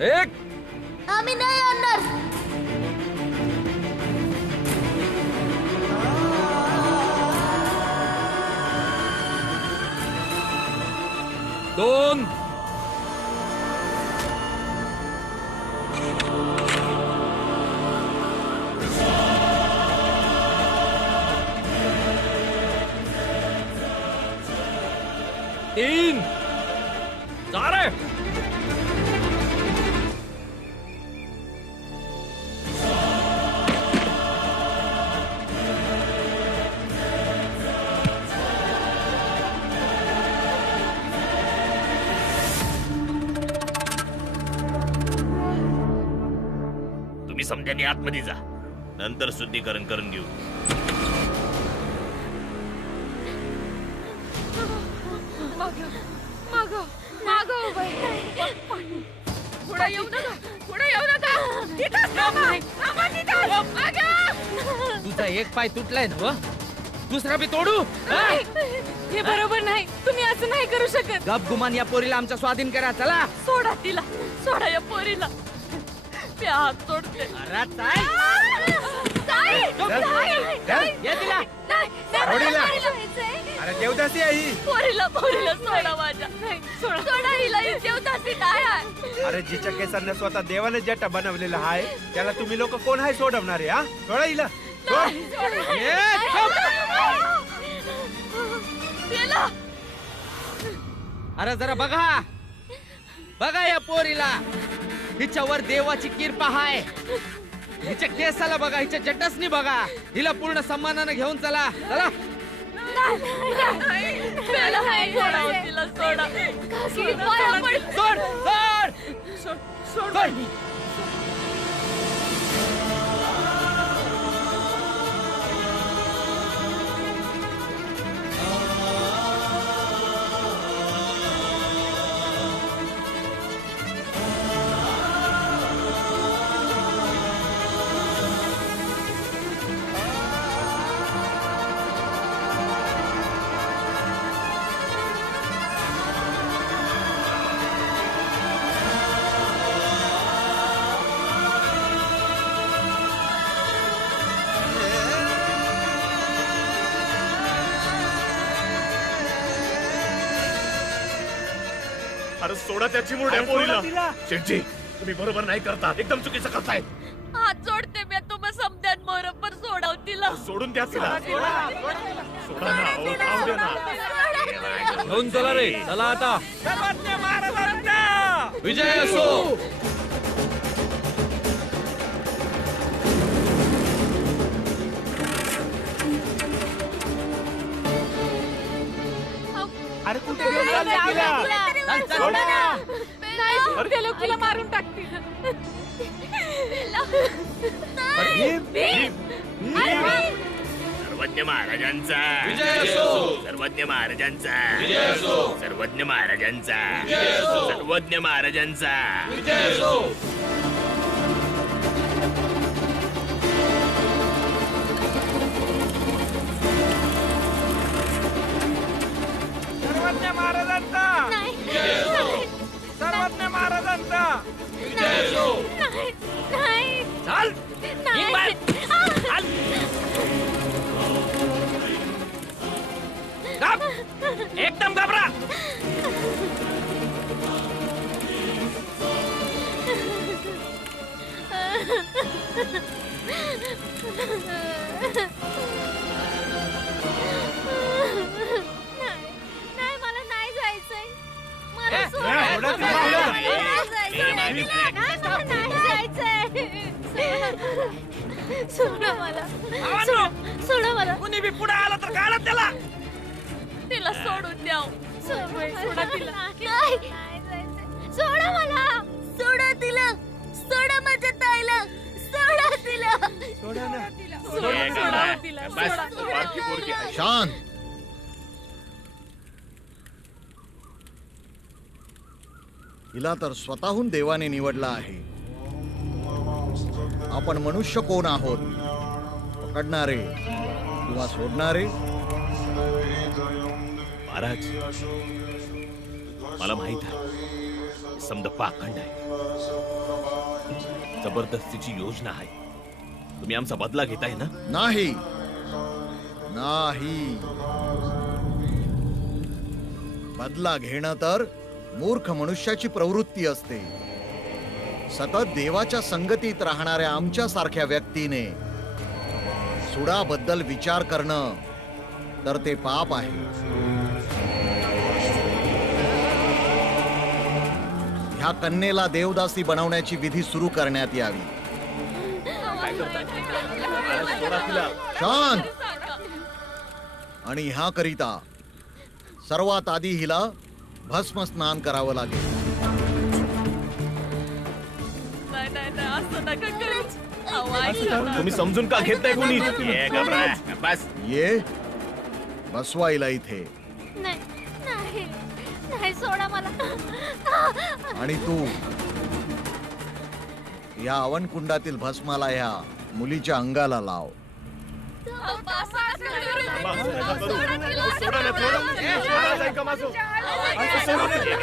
एक. आम्ही नाही आणणार. दोन. तीन. चार आहे. तुम्ही समजाने आतमध्ये जा, नंतर शुद्धीकरण करून घेऊ. पुढे येऊ नका, पुढे येऊ नका. तिथंच थांबा, थांबा तिथंच. मागं. तुझा एक पाय तुटलाय ना, दुसरा बी तोडू. हे बरोबर नाही, तुम्ही असं नाही करू शकत. गप गुमान या पोरीला आमच्या स्वाधीन करा. चला. सोडा तिला, सोडा या पोरीला. मी हात सोडते. अरे ताई. ये तिला. अरे देवदासी आई. पोरीला सोडा माझ्या. सोडा हिला, ही देवदासी काय आहे? अरे जिच्या केसांना स्वतः देवाने जटा बनवलेला आहे त्याला तुम्ही लोक कोण आहे सोडवणारे? हा, सोडा हिला. अरे जरा बघा, बघा या पोरीला. हिच्यावर देवाची कृपा आहे. हिच्या केसाला बघा, हिच्या जटसनी बघा. हिला पूर्ण सन्मानाने घेऊन चला. चला. सोड. अरे सोडा त्याची मुरड्या पोरीला. शेठजी, तुम्ही बरोबर नाही करता, एकदम चुकीचं करताय. हात जोडते मी, तुम्ही समजान बरोबर सोडव तिला. सोडून द्या तिला. सोडा ना, ओ, जाऊ द्या ना. घेऊन चला रे. चला आता. विजय असो. अरे कुठे घेऊन चालले तिला? सोडा ना. नाही, ते लोक तिला मारून टाकतील. सर्वज्ञ महाराजांचा विजय असो. सर्वज्ञ महाराजांचा विजय असो. सर्वज्ञ महाराजांचा विजय असो. सर्वज्ञ महाराजांचा विजय असो. सर्वज्ञ महाराजांचा. सर्वज्ञ महाराजांचा. चाल. एकदम घाबरा. नाही, मला नाही जायचंय. मला ए, सोडा. ए, सोडा तिला. नाही जायचंय. सोडा मला. सोडा मला. कुणी बी पुढे आला तर काढा त्याला. तिला सोडून द्या. सोडा तिला. नाही जायचंय. सोडा मला. सोडा तिला. सोडा माझ्या ताईला. सोडा तिला. सोडा ना. सोडा तिला. बस, सोडा. बारकी पोरगी आहे. शांत. हिला तर स्वतःहून देवाने निवडला आहे. आपण मनुष्य कोण आहोत? पकडणारे किंवा सोडणारे? महाराज, मला माहित आहे समद पाखंड आहे. जबरदस्तीची योजना आहे. तुम्ही आमचा बदला घेताय ना? नाही नाही, बदला घेणं तर मूर्ख मनुष्याची प्रवृत्ती असते. सतत देवाच्या संगतीत राहणाऱ्या आमच्या सारख्या व्यक्तीने सुडाबद्दल विचार करणं तर ते पाप आहे. ह्या कन्येला देवदासी बनवण्याची विधी सुरू करण्यात यावी. शांत. आणि ह्या करिता सर्वात आधी हिला भस्म स्नान करावं लागेल. तुम्ही समजून का घेत नाही कोणी? ये घबरा, बस. ये बसवा हिला इथे. नाही नाही नाही, सोडा मला. आणि तू या अवनकुंडातील भस्माला ह्या मुलीच्या अंगाला लाव. सोडा ना, सोडा जाईल का माझं? असं सोडू नये.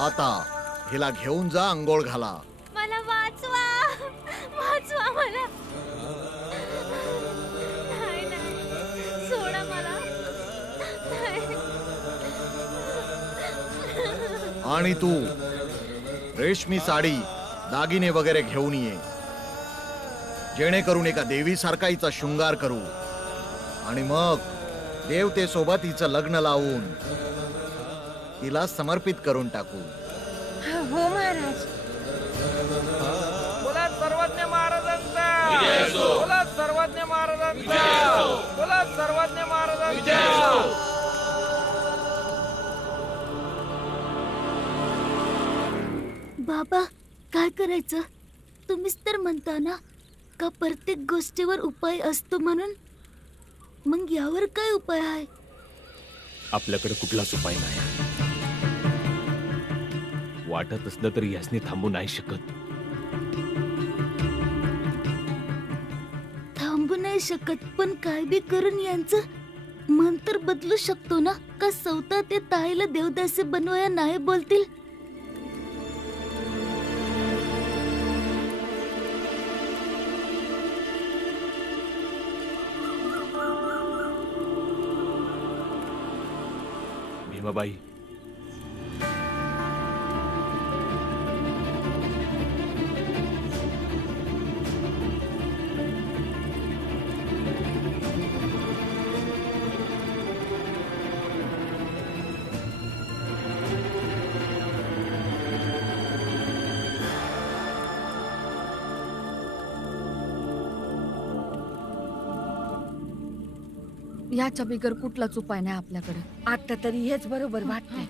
आता हिला घेऊन जा, अंघोळ घाला. मला वाचवा, वाचवा मला. नाही नाही, सोडा मला. नाही. आणि तू रेशमी साडी, दागिने वगैरे घेऊन ये, जेणेकरून एका देवीसारखा हिचा शृंगार करू आणि मग देवतेसोबत हिचं लग्न लावून तिला समर्पित करून टाकू. हो महाराज. बोला सर्वज्ञ महाराजांचा, बोला सर्वज्ञ महाराजांचा, बोला सर्वज्ञ महाराजांचा. बाबा, काय करायचं? तुम्हीच तर म्हणता ना का प्रत्येक गोष्टीवर उपाय असतो म्हणून. मग यावर काय उपाय आहे? आपल्याकडे कुठलाच उपाय नाही. वाटत असलं तरी यासनी थांबू नाही शकत. थांबू नाही शकत, पण काय बी करून यांचं मन तर बदलू शकतो ना. का स्वतः ते ताईला देवदासी बनवाया नाही बोलतील? भीमाबाई, याच्या बिगर कुठलाच उपाय नाही आपल्याकडे. आता तरी हेच बरोबर वाटतंय.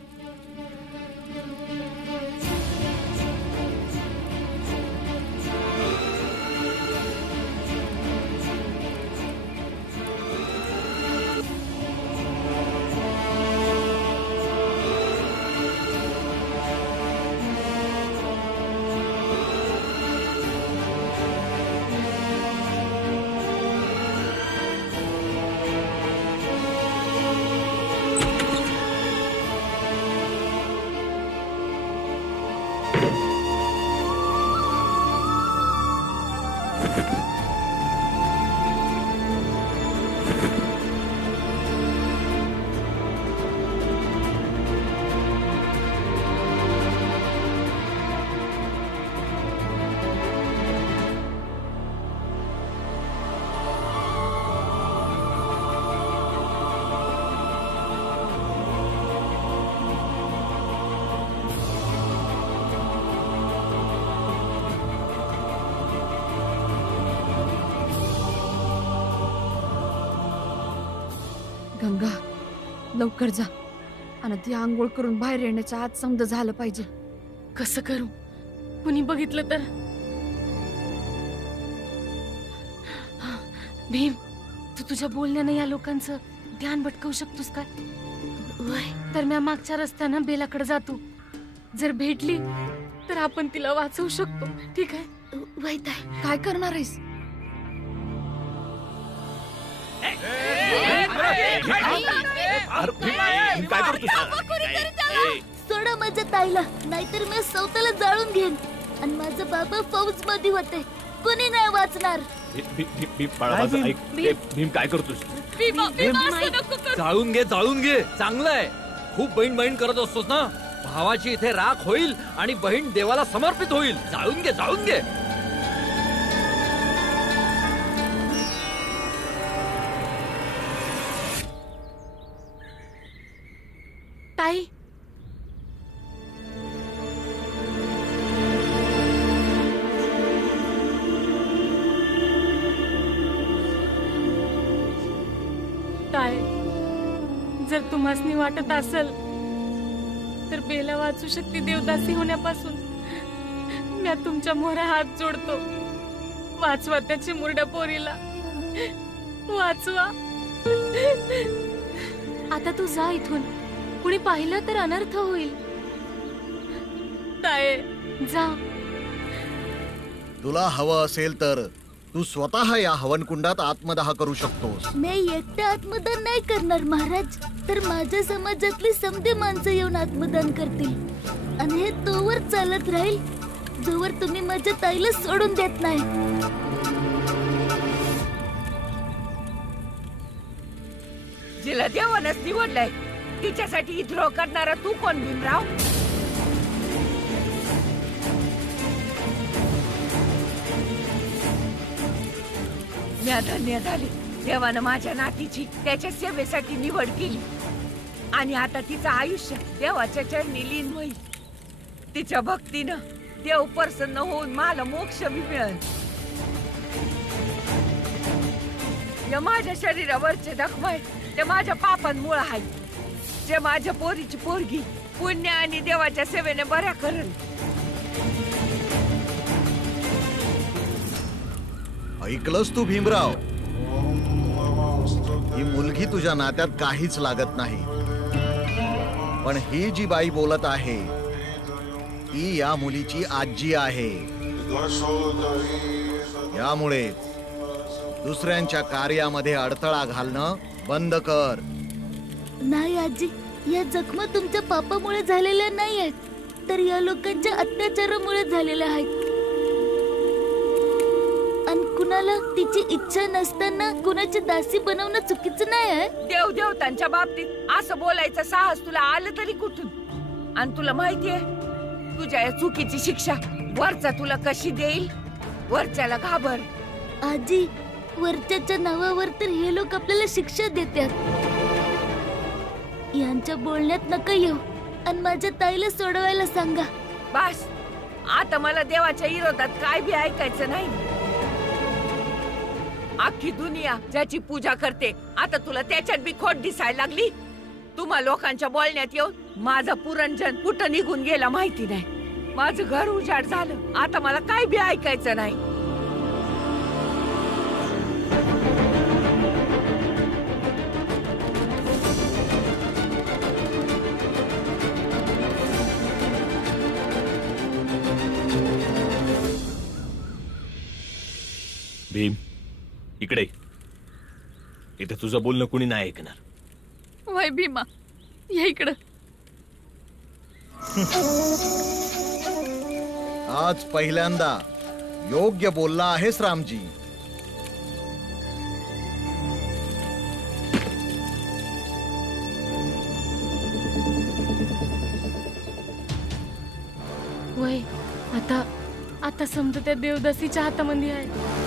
गंगा, लवकर जा. आणि ती आंघोळ करून बाहेर येण्याच्या आत समज झालं पाहिजे. कसं करू? कुणी बघितलं तर? भीम, तू तुझ्या बोलण्याने या लोकांचं ध्यान भटकवू शकतोस काय? तर मी मागच्या रस्त्यानं बेलाकडे जातो. जर भेटली तर आपण तिला वाचवू शकतो. ठीक आहे? वाईट आहे. काय करणार आहेस? काय सोडा माझ्या ताईला, नाहीतर मी स्वतःला जाळून घेईन. आणि माझा बाबा फौज मध्ये होते, कोणी नाही वाचणार. भीम काय करतोस? जाळून घे, जाळून घे. चांगलंय. खूप बहीण बहीण करत असतोस ना. भावाची इथे राख होईल आणि बहीण देवाला समर्पित होईल. जाळून घे, जाळून घे. ताई, ताई, जर तुम्हासनी वाटत असेल तर बेला वाचू शकते देवदासी होण्यापासून. मी तुमच्या मोहरा हात जोडतो. वाचवा त्याची मुरड्या पोरीला, वाचवा. आता तू जा इथून. कुणी पाहिलं तर अनर्थ होईल. ताये, जा. तुला हवं असेल तर तू स्वतः या हवनकुंडात आत्मदाह करू शकतोस. मी एकटा आत्मदान नाही करणार महाराज, तर माझ्या समाजातली समधी माणसं येऊन आत्मदान करतील. आणि हे तोवर चालत राहील जोवर तुम्ही माझ्या ताईला सोडून देत नाही. जिला देवानच निवडलंय तिच्यासाठी द्रोह करणारा तू कोण भीमराव? मी धन्य झाले. देवानं माझ्या नातीची त्याच्या सेवेसाठी निवड केली आणि आता तिचं आयुष्य देवाच्या चरणी लीन होईल. तिच्या भक्तीनं देव प्रसन्न होऊन मला मोक्ष बी मिळेल. या माझ्या शरीरावरचे जखम आहेत ते माझ्या पापांमुळे आहेत. जे माझ्या पोरीची पोरगी पुण्य आणि देवाच्या सेवेने बऱ्या करेल. ऐकलंस तू भीमराव? ही मुलगी तुझ्या नात्यात काहीच लागत नाही, पण ही जी बाई बोलत आहे ती या मुलीची आजी आहे. यामुळे दुसऱ्यांच्या कार्यामध्ये अडथळा घालणं बंद कर. नाही आजी, या जखमा तुमच्या पापामुळे झालेल्या नाही आहेत, तर या लोकांच्या अत्याचारामुळे झालेल्या आहेत. आणि कुणाला तिची इच्छा नसताना कुणाची दासी बनवणं चुकीचं नाही आहे. देव देवतांच्या बाबतीत असं बोलायचं साहस तुला आलं तरी कुठून? आणि तुला माहितीये तुझ्या या चुकीची शिक्षा वरचा तुला कशी देईल? वरच्याला घाबर. आजी, वरच्याच्या नावावर तर हे लोक आपल्याला शिक्षा देतात. यांच्या बोलण्यात नका येऊ आणि माझ्या ताईला सोडवायला सांगा. बस, आता मला देवाच्या विरोधात काय बी ऐकायचं नाही. अख्खी दुनिया ज्याची पूजा करते आता तुला त्याच्यात बी खोट दिसायला लागली. तुम्हा लोकांच्या बोलण्यात येऊन माझा पुरंजन कुठं निघून गेला माहिती नाही. माझं घर उजाड झालं. आता मला काय बी ऐकायचं नाही. भीम, इकडे. इथे तुझं बोलणं कुणी नाही ऐकणार. वय भीमा, या इकडं. आज पहिल्यांदा योग्य बोलला आहेस रामजी. वय, आता समजा त्या देवदासीच्या हातामध्ये आहे.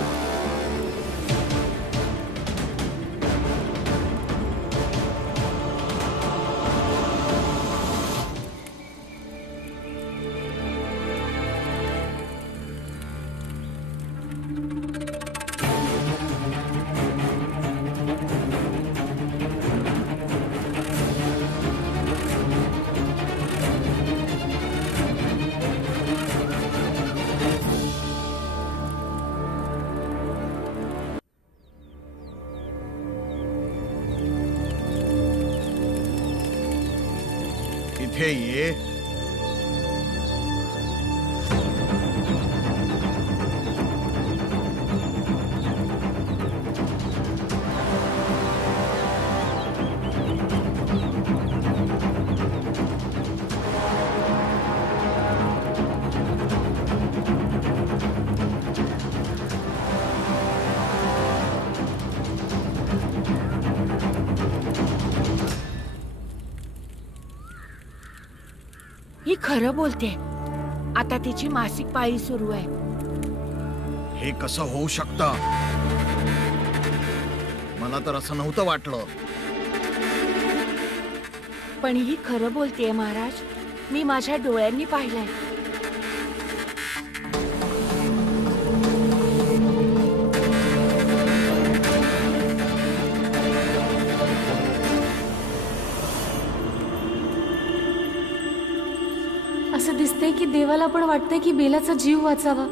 इथे ये. ही खरं बोलते. आता तिची मासिक पाळी सुरू आहे. हे कसं होऊ शकतं? मला तर असं नव्हतं वाटलं. पण ही खरं बोलतेय महाराज. मी माझ्या डोळ्यांनी पाहिलंय. असं दिसतंय की देवाला पण वाटतंय की बेलाचा जीव वाचावा,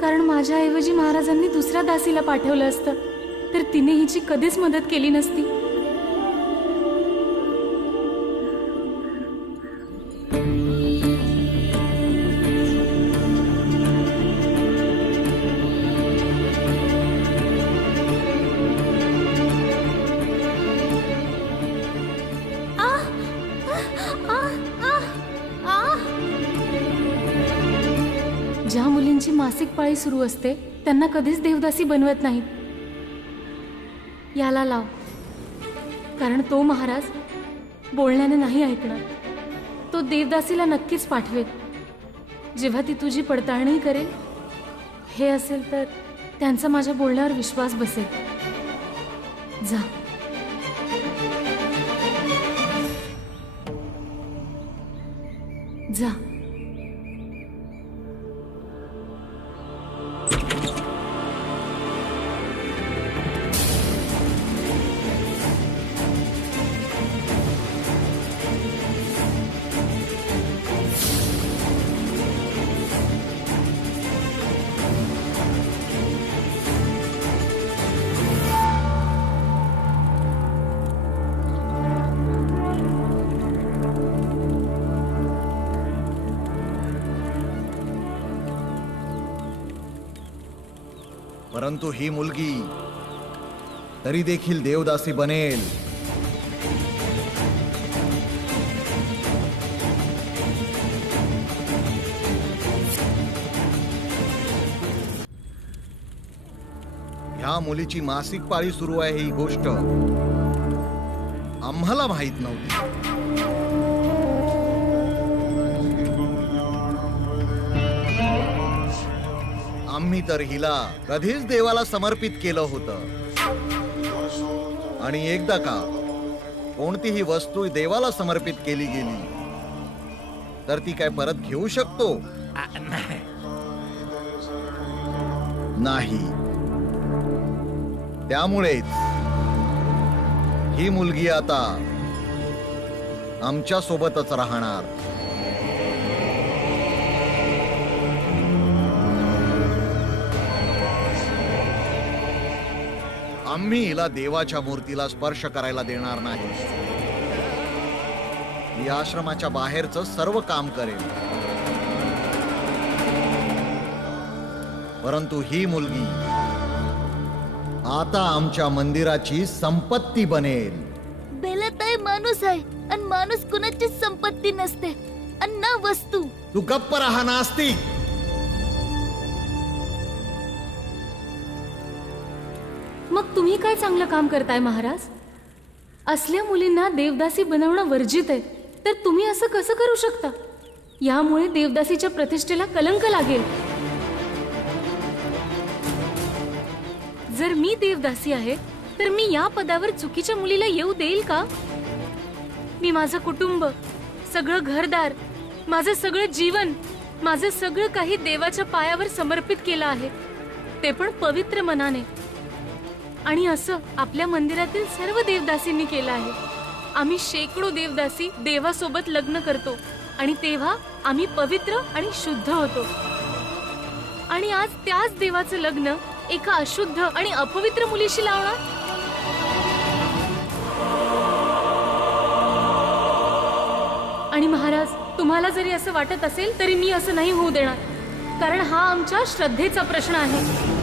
कारण माझ्याऐवजी महाराजांनी दुसऱ्या दासीला पाठवलं असतं तर तिने हिची कधीच मदत केली नसती. ज्या मुलींची मासिक पाळी सुरू असते त्यांना कधीच देवदासी बनवत नाहीत. याला लाव, कारण तो महाराज बोलण्याने नाही ऐकणार. तो देवदासीला नक्कीच पाठवेल. जेव्हा ती तुझी पडताळणी करेल, हे असेल तर त्यांचा माझ्या बोलण्यावर विश्वास बसेल. जा. जा. परंतु ही मुलगी तरी देखील देवदासी बनेल. ह्या मुलीची मासिक पाळी सुरू आहे ही गोष्ट आम्हाला माहित नव्हती. आम्ही तर हिला कधीच देवाला समर्पित केलं होतं. आणि एकदा का कोणतीही वस्तू देवाला समर्पित केली गेली तर ती काय परत घेऊ शकतो? नाही. त्यामुळेच ही मुलगी आता आमच्या सोबतच राहणार. आम्ही हिला देवाच्या मूर्तीला स्पर्श करायला देणार नाही. ही आश्रमाच्या बाहेरचं सर्व काम करेल. परंतु ही मुलगी आता आमच्या मंदिराची संपत्ती बनेल. बेलाताई माणूस आहे आणि माणूस कुणाचीच संपत्ती नसते आणि ना वस्तू. तू गप्प राहा नास्तिक. मग तुम्ही काय चांगलं काम करताय महाराज? असल्या मुलींना देवदासी बनवणं वर्जित आहे, तर तुम्ही असं कसं करू शकता? यामुळे देवदासीच्या प्रतिष्ठेला कलंक लागेल. जर मी देवदासी आहे तर मी या पदावर चुकीच्या मुलीला येऊ देईल का? मी माझं कुटुंब, सगळं घरदार, माझं सगळं जीवन, माझं सगळं काही देवाच्या पायावर समर्पित केलं आहे, ते पण पवित्र मनाने. आणि असं आपल्या मंदिरातील सर्व देवदासींनी केलं आहे. आम्ही शेकडो देवदासी देवासोबत लग्न करतो आणि तेव्हा आम्ही पवित्र आणि शुद्ध होतो. आणि आज त्याच देवाचं लग्न एका अशुद्ध आणि अपवित्र मुलीशी लावणार? आणि महाराज, तुम्हाला जरी असं वाटत असेल तरी मी असं नाही होऊ देणार, कारण हा आमच्या श्रद्धेचा प्रश्न आहे.